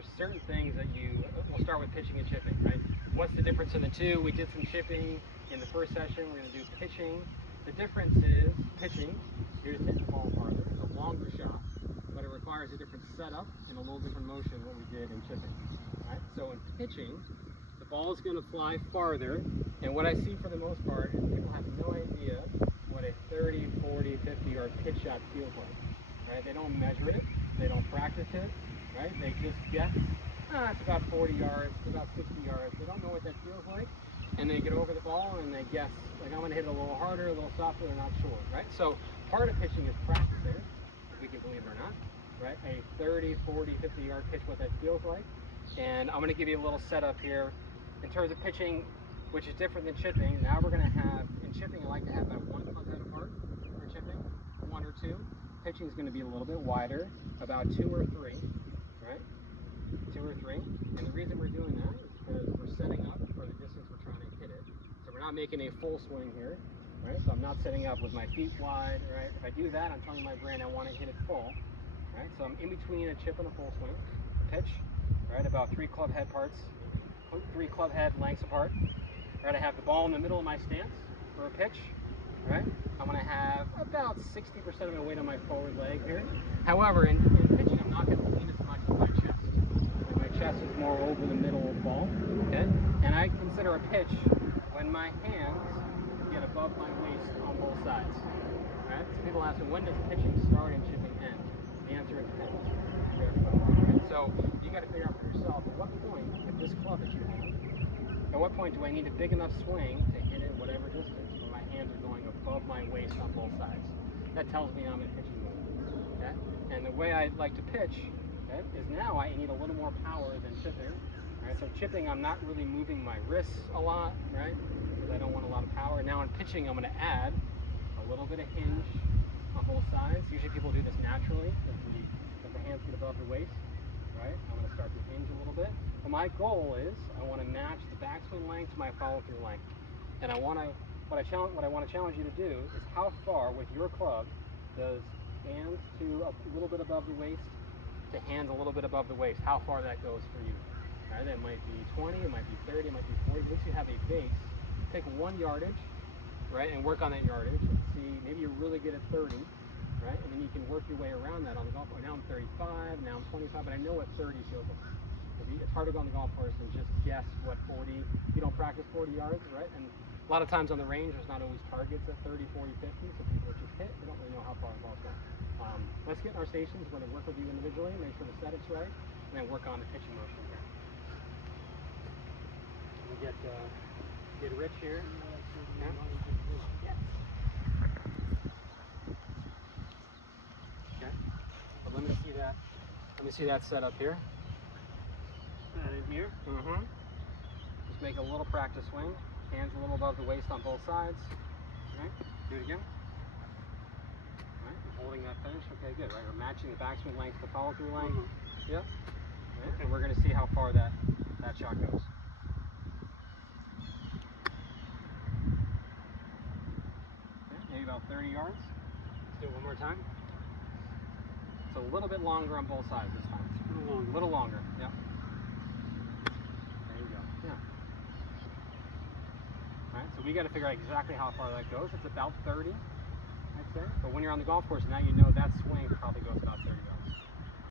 there's certain things that we'll start with pitching and chipping, right? What's the difference in the two? We did some chipping in the first session. We're going to do pitching. The difference is pitching, you're just hitting the ball farther. It's a longer shot, but it requires a different setup and a little different motion than what we did in chipping. Right? So in pitching, the ball is going to fly farther, and what I see for the most part is people have no idea what a 30, 40, 50-yard pitch shot feels like. Right? They don't measure it, they don't practice it, right? They just guess, it's about 40 yards, it's about 60 yards. They don't know what that feels like, and they get over the ball and they guess, like, I'm going to hit it a little harder, a little softer, they're not sure, right? So part of pitching is practicing, if we can believe it or not, right? A 30, 40, 50-yard pitch, what that feels like. And I'm going to give you a little setup here in terms of pitching, which is different than chipping. Now we're going to have, in chipping, I like to have about 1 club head apart for chipping, 1 or 2. Pitching is going to be a little bit wider, about 2 or 3, right? 2 or 3. And the reason we're doing that is because we're setting up for the distance we're trying to hit it. So we're not making a full swing here, right? So I'm not setting up with my feet wide, right? If I do that, I'm telling my brain I want to hit it full, right? So I'm in between a chip and a full swing, a pitch, right? About 3 club head parts, 3 club head lengths apart. Right? I have the ball in the middle of my stance for a pitch, right? I'm going to have about 60% of my weight on my forward leg here. However, in pitching, I'm not going to lean as much with my chest. Like my chest is more over the middle of the ball, okay? And I consider a pitch when my hands get above my waist on both sides, right? So people ask me, when does pitching start and chipping end? The answer is depends. Right? So you got to figure out for yourself, at what point, with this club that you have, at what point do I need a big enough swing to hit it whatever distance where my hands are going above my waist on both sides? That tells me I'm in pitching mode. Okay? And the way I like to pitch, okay, is now I need a little more power than chipping. Right? So chipping, I'm not really moving my wrists a lot, right? Because I don't want a lot of power. Now in pitching, I'm going to add a little bit of hinge on both sides. Usually people do this naturally if the hands get above the waist. Right? I'm going to start to hinge a little bit. But my goal is I want to match the backswing length to my follow-through length. And what I want to challenge you to do is how far with your club does hands to a little bit above the waist to hands a little bit above the waist, how far that goes for you. Right? That might be 20, it might be 30, it might be 40. But if you have a base, take 1 yardage, right, and work on that yardage. And see, maybe you're really good at 30. Right? And then you can work your way around that on the golf course. Now I'm 35, now I'm 25, but I know what 30 feels like. It's hard to go on the golf course and just guess what 40, you don't practice 40 yards, right? And a lot of times on the range, there's not always targets at 30, 40, 50, so people just hit, they don't really know how far the ball's going. Let's get in our stations, we're going to work with you individually, make sure the setup's right, and then work on the pitching motion here. We get Rich here. Yeah. Yeah. Let me see that set up here. That in here? Mm-hmm. Just make a little practice swing. Hands a little above the waist on both sides. Right? Do it again. Right? Holding that finish. Okay, good. Right? We're matching the backswing length to follow-through length. Mm-hmm. Yep. Right? Okay. And we're going to see how far that shot goes. Okay, maybe about 30 yards. Let's do it one more time. So a little bit longer on both sides this time. A little longer, yeah. There you go, yeah. All right, so we got to figure out exactly how far that goes. It's about 30, I'd say. But when you're on the golf course, now you know that swing probably goes about 30 yards.